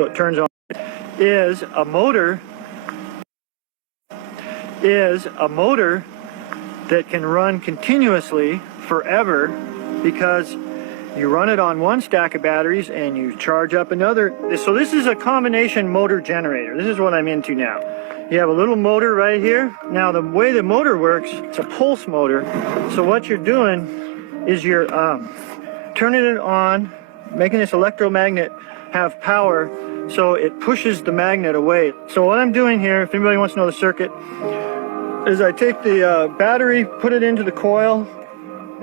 so it turns on, is a motor that can run continuously forever, because you run it on one stack of batteries and you charge up another. So this is a combination motor generator. This is what I'm into now. You have a little motor right here. Now the way the motor works, it's a pulse motor. So what you're doing is you're turning it on, making this electromagnet have power, so it pushes the magnet away. So what I'm doing here, if anybody wants to know the circuit, is I take the battery, put it into the coil,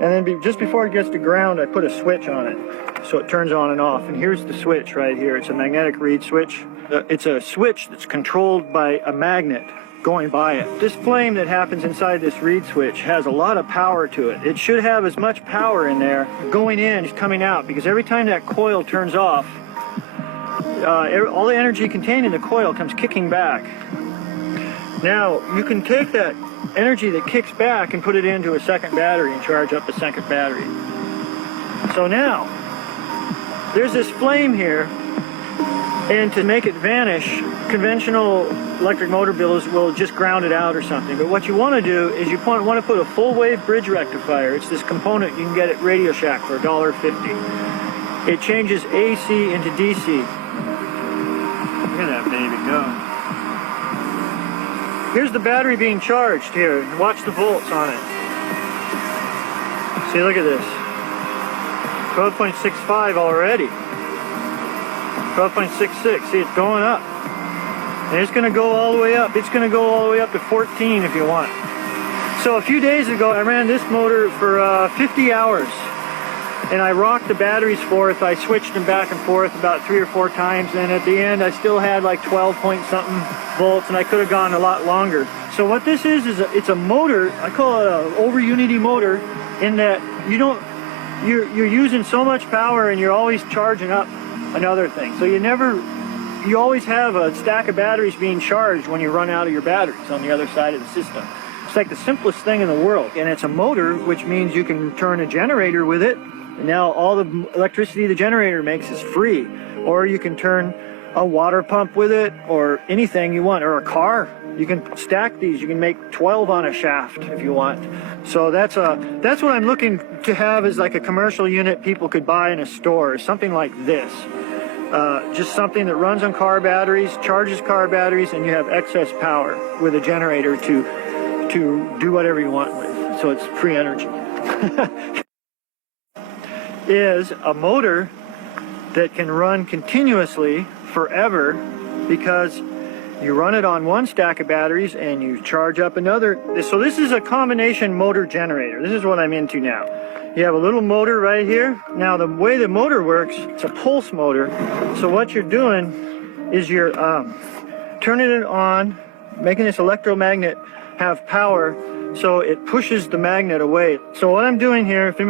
and then just before it gets to ground, I put a switch on it, so it turns on and off. And here's the switch right here. It's a magnetic reed switch. It's a switch that's controlled by a magnet going by it. This flame that happens inside this reed switch has a lot of power to it. It should have as much power in there going in as coming out, because every time that coil turns off, all the energy contained in the coil comes kicking back. Now, you can take that energy that kicks back and put it into a second battery and charge up a second battery. So now, there's this flame here, and to make it vanish, conventional electric motor bills will just ground it out or something. But what you want to do is you want to put a full wave bridge rectifier. It's this component you can get at Radio Shack for $1.50. It changes AC into DC. Look at that baby go. Here's the battery being charged here. Watch the volts on it. See, look at this. 12.65 already. 12.66. See, it's going up. And it's going to go all the way up. It's going to go all the way up to 14 if you want. So a few days ago, I ran this motor for 50 hours. And I rocked the batteries forth. I switched them back and forth about 3 or 4 times. And at the end, I still had like 12 point something volts, and I could have gone a lot longer. So what this is it's a motor. I call it an over unity motor, in that you're using so much power and you're always charging up another thing. So you always have a stack of batteries being charged when you run out of your batteries on the other side of the system. It's like the simplest thing in the world. And it's a motor, which means you can turn a generator with it. And now all the electricity the generator makes is free. Or you can turn a water pump with it, or anything you want, or a car. You can stack these. You can make 12 on a shaft if you want. So that's what I'm looking to have, is like a commercial unit people could buy in a store, something like this. Just something that runs on car batteries, charges car batteries, and you have excess power with a generator to do whatever you want with. So it's free energy. Is a motor that can run continuously forever, because you run it on one stack of batteries and you charge up another. So this is a combination motor generator. This is what I'm into now. You have a little motor right here. Now the way the motor works, it's a pulse motor. So what you're doing is you're turning it on, making this electromagnet have power, so it pushes the magnet away. So what I'm doing here, if